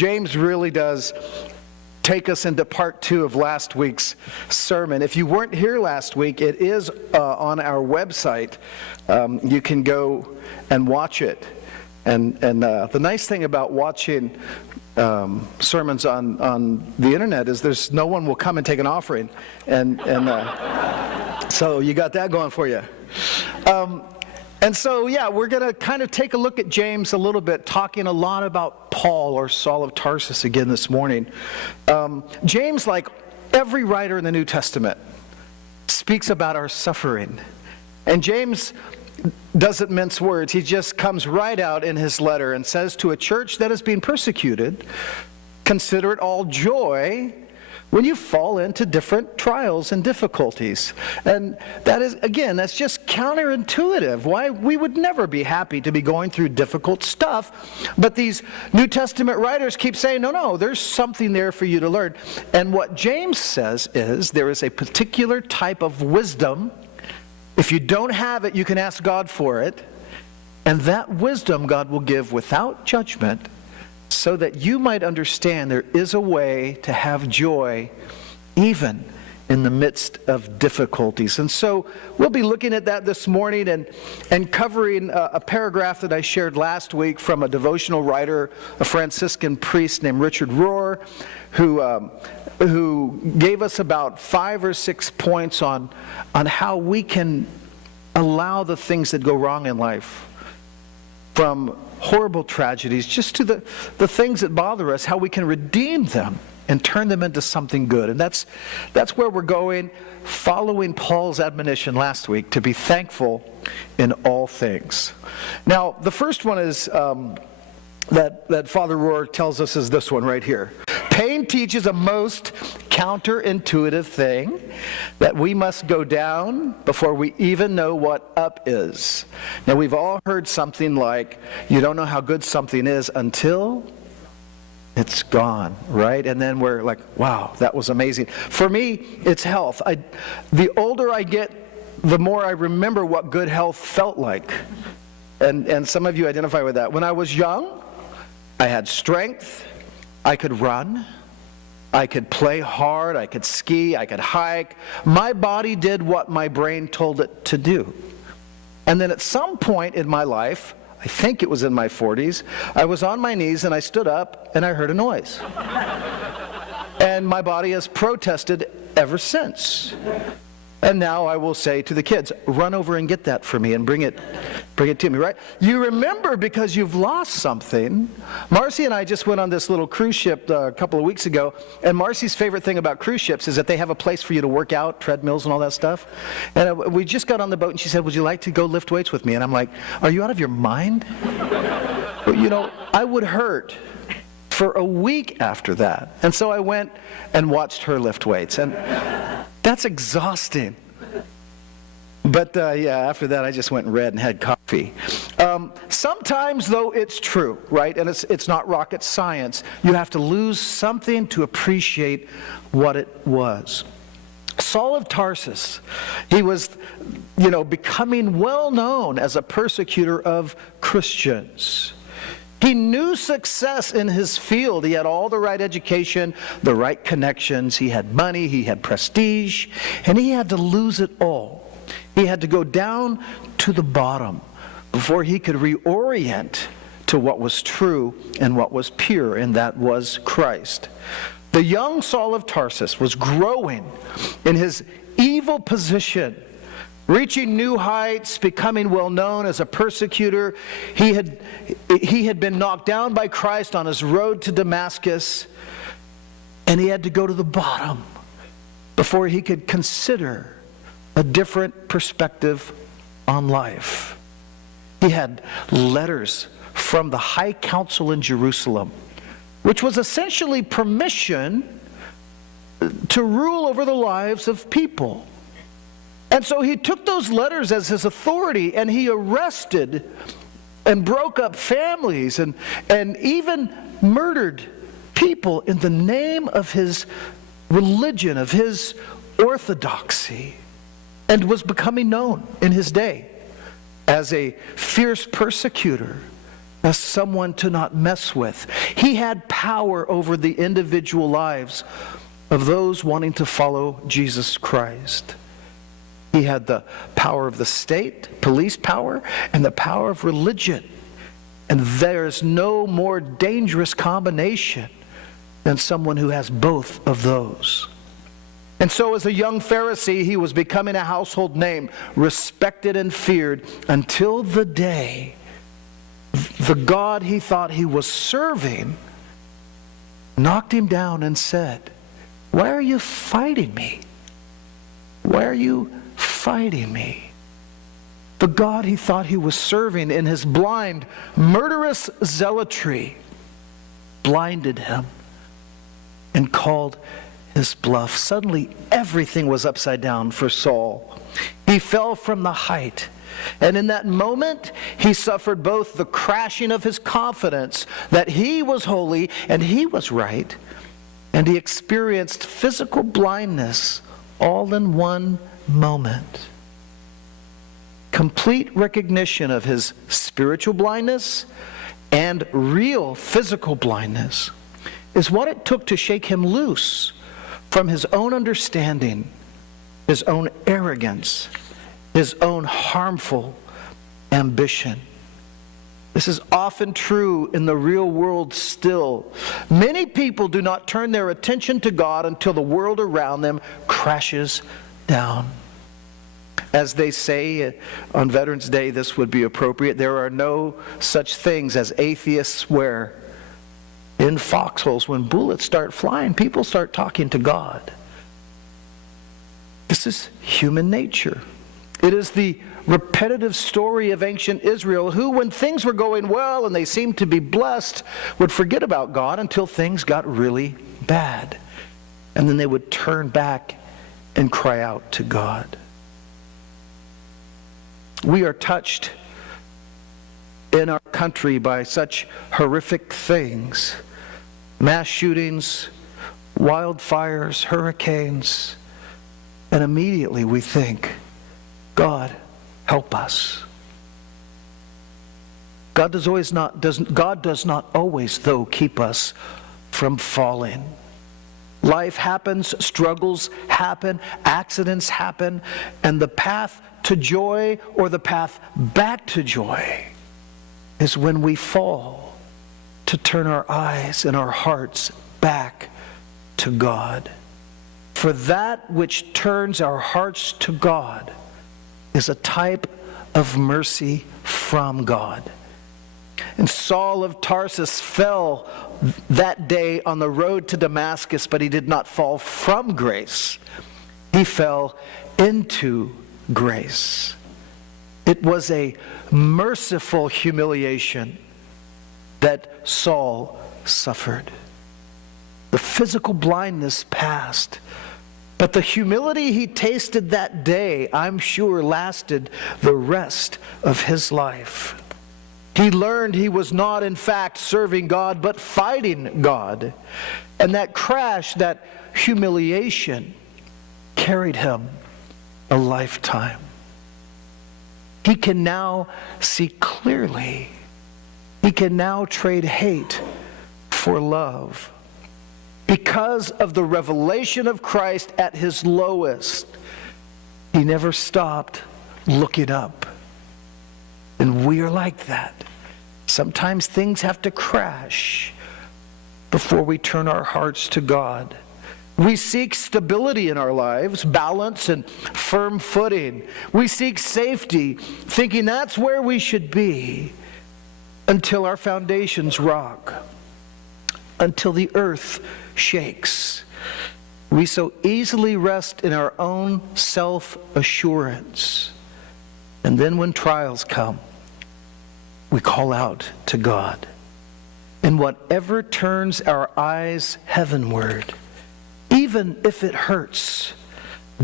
James really does take us into part 2 of last week's sermon. If you weren't here last week, it is on our website. You can go and watch it. And the nice thing about watching sermons on the internet is there's no one will come and take an offering. And so you got that going for you. And so, we're going to kind of take a look at James a little bit, talking a lot about Paul or Saul of Tarsus again this morning. James, like every writer in the New Testament, speaks about our suffering. And James doesn't mince words. He just comes right out in his letter and says to a church that is being persecuted, consider it all joy when you fall into different trials and difficulties. And that is, again, that's just counterintuitive. Why we would never be happy to be going through difficult stuff. But these New Testament writers keep saying, no, there's something there for you to learn. And what James says is there is a particular type of wisdom. If you don't have it, you can ask God for it. And that wisdom God will give without judgment, so that you might understand there is a way to have joy even in the midst of difficulties. And so we'll be looking at that this morning and covering a paragraph that I shared last week from a devotional writer, a Franciscan priest named Richard Rohr, who gave us about 5 or 6 points on how we can allow the things that go wrong in life, from horrible tragedies just to the things that bother us, how we can redeem them and turn them into something good. And that's where we're going, following Paul's admonition last week to be thankful in all things. Now, the first one is that Father Rohr tells us is this one right here. Pain teaches a most counterintuitive thing, that we must go down before we even know what up is. Now, we've all heard something like, you don't know how good something is until it's gone, right? And then we're like, wow, that was amazing. For me, it's health. The older I get, the more I remember what good health felt like. And some of you identify with that. When I was young, I had strength. I could run, I could play hard, I could ski, I could hike. My body did what my brain told it to do. And then at some point in my life, I think it was in my 40s, I was on my knees and I stood up and I heard a noise. And my body has protested ever since. And now I will say to the kids, run over and get that for me and bring it to me, right? You remember because you've lost something. Marcy and I just went on this little cruise ship a couple of weeks ago, and Marcy's favorite thing about cruise ships is that they have a place for you to work out, treadmills and all that stuff. And we just got on the boat and she said, would you like to go lift weights with me? And I'm like, are you out of your mind? Well, I would hurt for a week after that. And so I went and watched her lift weights. And that's exhausting. But after that I just went and read and had coffee. Sometimes, though, it's true, right? And it's not rocket science. You have to lose something to appreciate what it was. Saul of Tarsus, he was, becoming well known as a persecutor of Christians. He knew success in his field. He had all the right education, the right connections. He had money, he had prestige, and he had to lose it all. He had to go down to the bottom before he could reorient to what was true and what was pure, and that was Christ. The young Saul of Tarsus was growing in his evil position, reaching new heights, becoming well known as a persecutor. He had been knocked down by Christ on his road to Damascus, and he had to go to the bottom before he could consider a different perspective on life. He had letters from the High Council in Jerusalem, which was essentially permission to rule over the lives of people. And so he took those letters as his authority, and he arrested and broke up families and even murdered people in the name of his religion, of his orthodoxy, and was becoming known in his day as a fierce persecutor as someone to not mess with. He had power over the individual lives of those wanting to follow Jesus Christ. He had the power of the state, police power, and the power of religion. And there's no more dangerous combination than someone who has both of those. And so as a young Pharisee, he was becoming a household name, respected and feared, until the day the God he thought he was serving knocked him down and said, "Why are you fighting me? Why are you fighting me?" The God he thought he was serving in his blind, murderous zealotry blinded him and called his bluff. Suddenly, everything was upside down for Saul. He fell from the height. And in that moment, he suffered both the crashing of his confidence that he was holy and he was right, and he experienced physical blindness all in one moment. Complete recognition of his spiritual blindness and real physical blindness is what it took to shake him loose from his own understanding, his own arrogance, his own harmful ambition. This is often true in the real world still. Many people do not turn their attention to God until the world around them crashes down. As they say on Veterans Day, this would be appropriate, there are no such things as atheists where in foxholes, when bullets start flying, people start talking to God. This is human nature. It is the repetitive story of ancient Israel who, when things were going well and they seemed to be blessed, would forget about God until things got really bad. And then they would turn back and cry out to God. We are touched in our country by such horrific things. Mass shootings, wildfires, hurricanes, and immediately we think, God, help us. God does not always, though, keep us from falling. Life happens, struggles happen, accidents happen, and the path to joy or the path back to joy is when we fall, to turn our eyes and our hearts back to God. For that which turns our hearts to God is a type of mercy from God. And Saul of Tarsus fell that day on the road to Damascus, but he did not fall from grace. He fell into grace. It was a merciful humiliation that Saul suffered. The physical blindness passed, but the humility he tasted that day, I'm sure, lasted the rest of his life. He learned he was not, in fact, serving God, but fighting God. And that crash, that humiliation, carried him a lifetime. He can now see clearly. He can now trade hate for love. Because of the revelation of Christ at his lowest, he never stopped looking up. And we are like that. Sometimes things have to crash before we turn our hearts to God. We seek stability in our lives, balance and firm footing. We seek safety, thinking that's where we should be, until our foundations rock, until the earth shakes. We so easily rest in our own self-assurance. And then when trials come, we call out to God. And whatever turns our eyes heavenward, even if it hurts,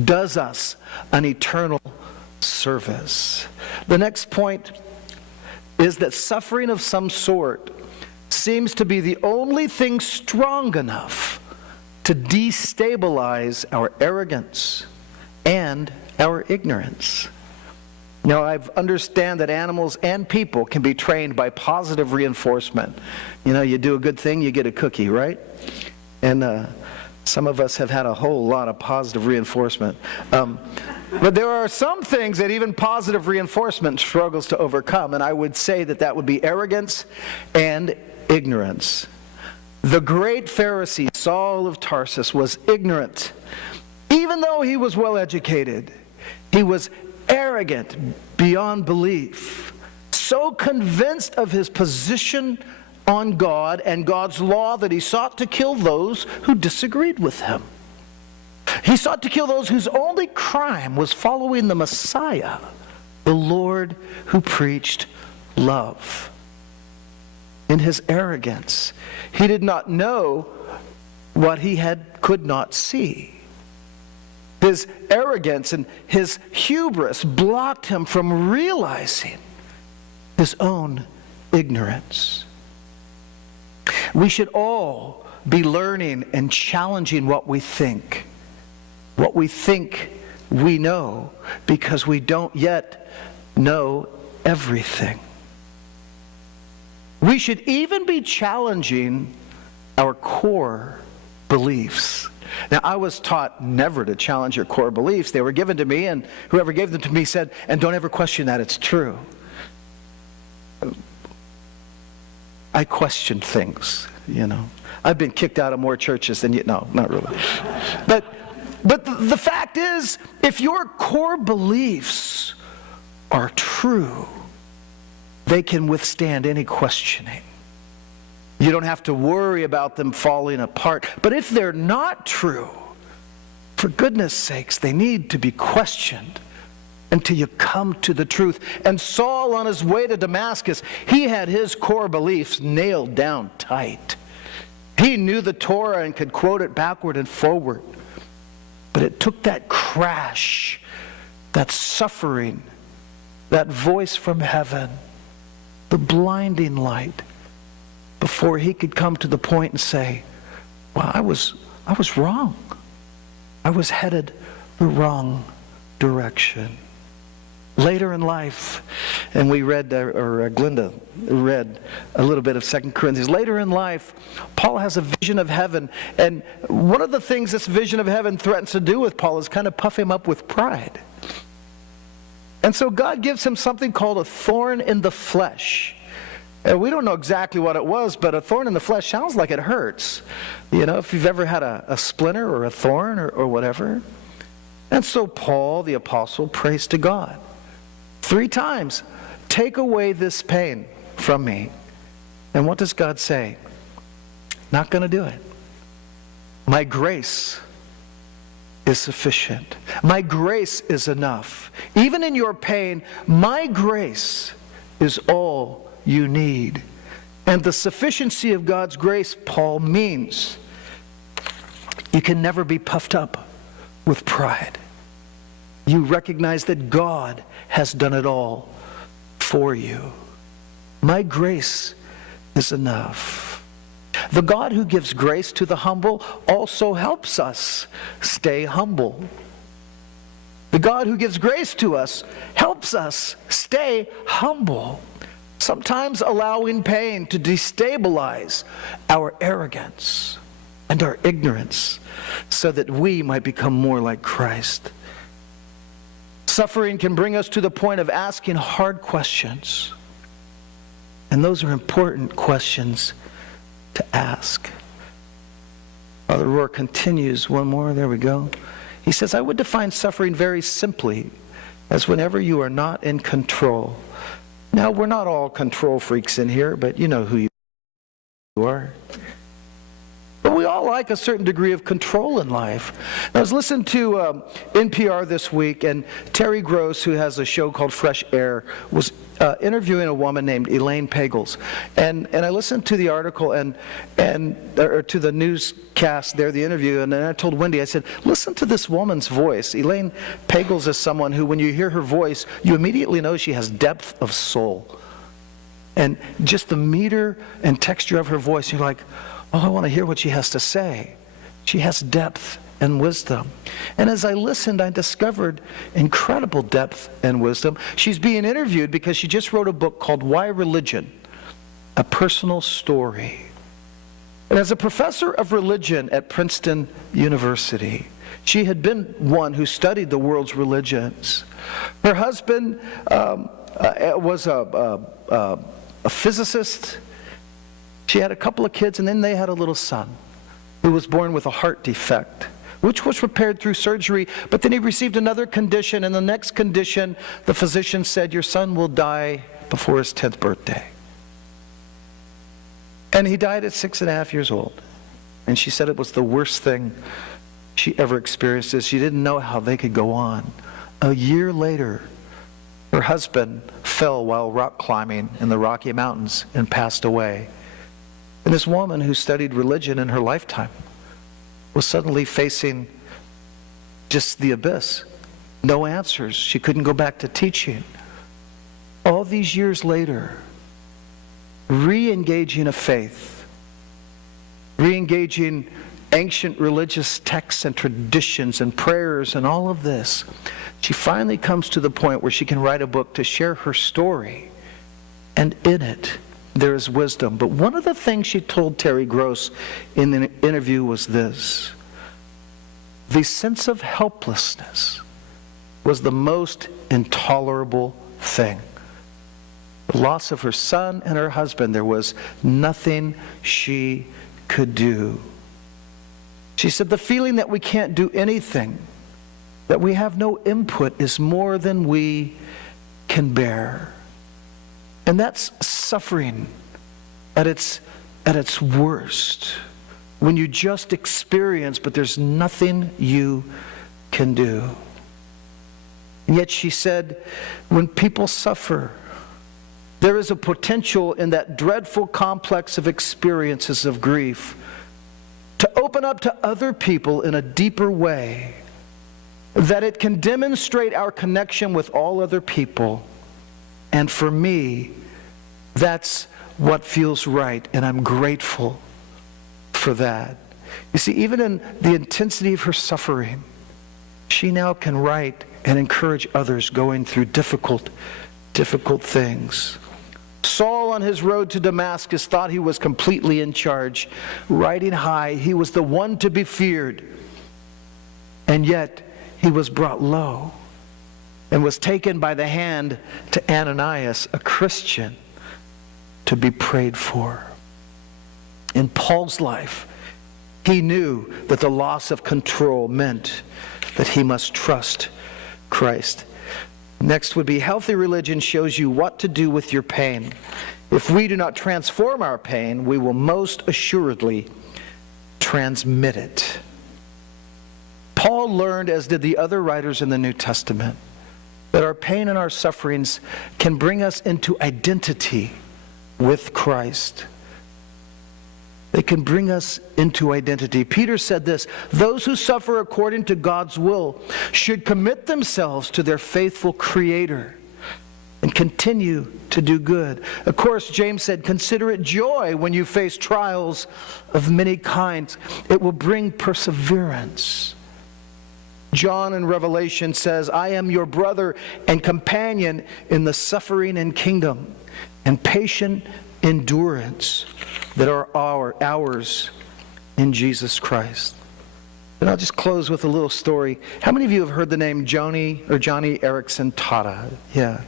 does us an eternal service. The next point is that suffering of some sort seems to be the only thing strong enough to destabilize our arrogance and our ignorance. Now, I understand that animals and people can be trained by positive reinforcement. You know, you do a good thing, you get a cookie, right? And some of us have had a whole lot of positive reinforcement. But there are some things that even positive reinforcement struggles to overcome, and I would say that that would be arrogance and ignorance. The great Pharisee, Saul of Tarsus, was ignorant. Even though he was well educated, he was arrogant beyond belief, so convinced of his position on God and God's law that he sought to kill those who disagreed with him. He sought to kill those whose only crime was following the Messiah, the Lord who preached love. In his arrogance, he did not know what he could not see. His arrogance and his hubris blocked him from realizing his own ignorance. We should all be learning and challenging what we think we know, because we don't yet know everything. We should even be challenging our core beliefs. Now, I was taught never to challenge your core beliefs. They were given to me, and whoever gave them to me said, and don't ever question that, it's true. I questioned things, you know. I've been kicked out of more churches than you. No, not really. But the fact is, if your core beliefs are true, they can withstand any questioning. You don't have to worry about them falling apart. But if they're not true, for goodness sakes, they need to be questioned until you come to the truth. And Saul, on his way to Damascus, he had his core beliefs nailed down tight. He knew the Torah and could quote it backward and forward. But it took that crash, that suffering, that voice from heaven, the blinding light, before he could come to the point and say, well, I was wrong. I was headed the wrong direction. Later in life, and we read, or Glinda read a little bit of 2 Corinthians. Later in life, Paul has a vision of heaven, and one of the things this vision of heaven threatens to do with Paul is kind of puff him up with pride. And so God gives him something called a thorn in the flesh. And we don't know exactly what it was, but a thorn in the flesh sounds like it hurts. You know, if you've ever had a splinter or a thorn or whatever. And so Paul, the apostle, prays to God 3 times, take away this pain from me. And what does God say? Not going to do it. My grace is sufficient. My grace is enough. Even in your pain, my grace is all you need. And the sufficiency of God's grace, Paul, means you can never be puffed up with pride. You recognize that God has done it all for you. My grace is enough. The God who gives grace to the humble also helps us stay humble. The God who gives grace to us helps us stay humble, sometimes allowing pain to destabilize our arrogance and our ignorance so that we might become more like Christ. Suffering can bring us to the point of asking hard questions. And those are important questions to ask. Father Rohr continues one more. There we go. He says, I would define suffering very simply as whenever you are not in control. Now, we're not all control freaks in here, but you know who you are. But we all like a certain degree of control in life. I was listening to NPR this week, and Terry Gross, who has a show called Fresh Air, was interviewing a woman named Elaine Pagels. And I listened to the article or to the newscast there, the interview, and then I told Wendy, I said, listen to this woman's voice. Elaine Pagels is someone who, when you hear her voice, you immediately know she has depth of soul. And just the meter and texture of her voice, you're like, oh, I want to hear what she has to say. She has depth and wisdom. And as I listened, I discovered incredible depth and wisdom. She's being interviewed because she just wrote a book called Why Religion? A Personal Story. And as a professor of religion at Princeton University, she had been one who studied the world's religions. Her husband was a physicist. She had a couple of kids, and then they had a little son who was born with a heart defect, which was repaired through surgery. But then he received another condition, and the next condition, the physician said, your son will die before his 10th birthday. And he died at 6.5 years old. And she said it was the worst thing she ever experienced. She didn't know how they could go on. A year later, her husband fell while rock climbing in the Rocky Mountains and passed away. And this woman who studied religion in her lifetime was suddenly facing just the abyss. No answers. She couldn't go back to teaching. All these years later, re-engaging a faith, re-engaging ancient religious texts and traditions and prayers and all of this, she finally comes to the point where she can write a book to share her story. And in it, there is wisdom. But one of the things she told Terry Gross in the interview was this: the sense of helplessness was the most intolerable thing. The loss of her son and her husband, there was nothing she could do. She said the feeling that we can't do anything, that we have no input, is more than we can bear. And that's suffering at its worst. When you just experience, but there's nothing you can do. And yet she said, when people suffer, there is a potential in that dreadful complex of experiences of grief to open up to other people in a deeper way, that it can demonstrate our connection with all other people. And for me, that's what feels right, and I'm grateful for that. You see, even in the intensity of her suffering, she now can write and encourage others going through difficult things. Saul, on his road to Damascus, thought he was completely in charge, riding high. He was the one to be feared. And yet, he was brought low and was taken by the hand to Ananias, a Christian, to be prayed for. In Paul's life, he knew that the loss of control meant that he must trust Christ. Next would be, healthy religion shows you what to do with your pain. If we do not transform our pain, we will most assuredly transmit it. Paul learned, as did the other writers in the New Testament, that our pain and our sufferings can bring us into identity with Christ. They can bring us into identity. Peter said this: those who suffer according to God's will should commit themselves to their faithful Creator and continue to do good. Of course, James said, consider it joy when you face trials of many kinds. It will bring perseverance. John in Revelation says, I am your brother and companion in the suffering and kingdom and patient endurance that are ours in Jesus Christ. And I'll just close with a little story. How many of you have heard the name Joni Eareckson Tada? Yeah.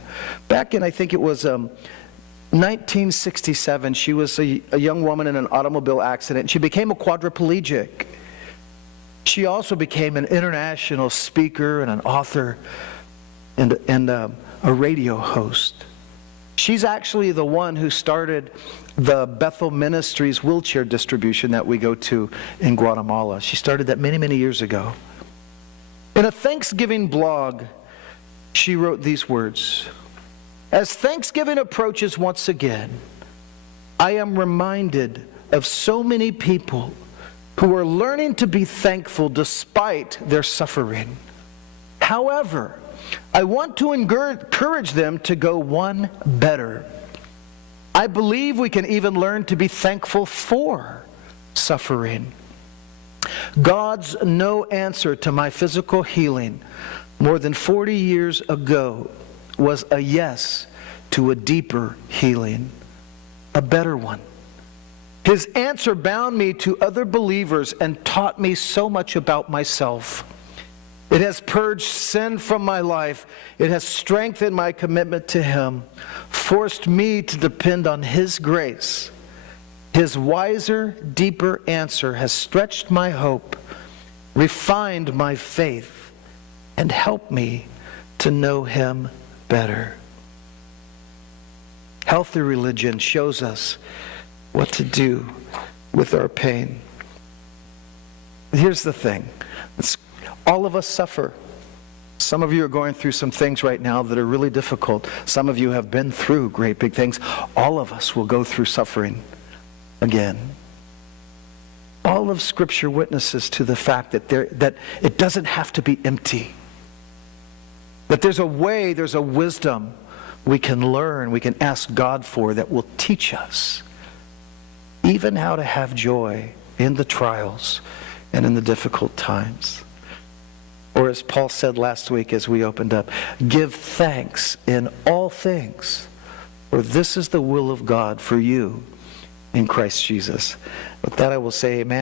Back in, I think it was 1967, she was a young woman in an automobile accident. She became a quadriplegic. She also became an international speaker and an author and a radio host. She's actually the one who started the Bethel Ministries wheelchair distribution that we go to in Guatemala. She started that many, many years ago. In a Thanksgiving blog, she wrote these words: as Thanksgiving approaches once again, I am reminded of so many people who are learning to be thankful despite their suffering. However, I want to encourage them to go one better. I believe we can even learn to be thankful for suffering. God's no answer to my physical healing more than 40 years ago was a yes to a deeper healing, a better one. His answer bound me to other believers and taught me so much about myself. It has purged sin from my life. It has strengthened my commitment to Him, forced me to depend on His grace. His wiser, deeper answer has stretched my hope, refined my faith, and helped me to know Him better. Healthy religion shows us what to do with our pain. Here's the thing. All of us suffer. Some of you are going through some things right now that are really difficult. Some of you have been through great big things. All of us will go through suffering again. All of Scripture witnesses to the fact that it doesn't have to be empty. That there's a way, there's a wisdom we can learn, we can ask God for that will teach us even how to have joy in the trials and in the difficult times. Or as Paul said last week as we opened up, give thanks in all things, for this is the will of God for you in Christ Jesus. With that I will say amen.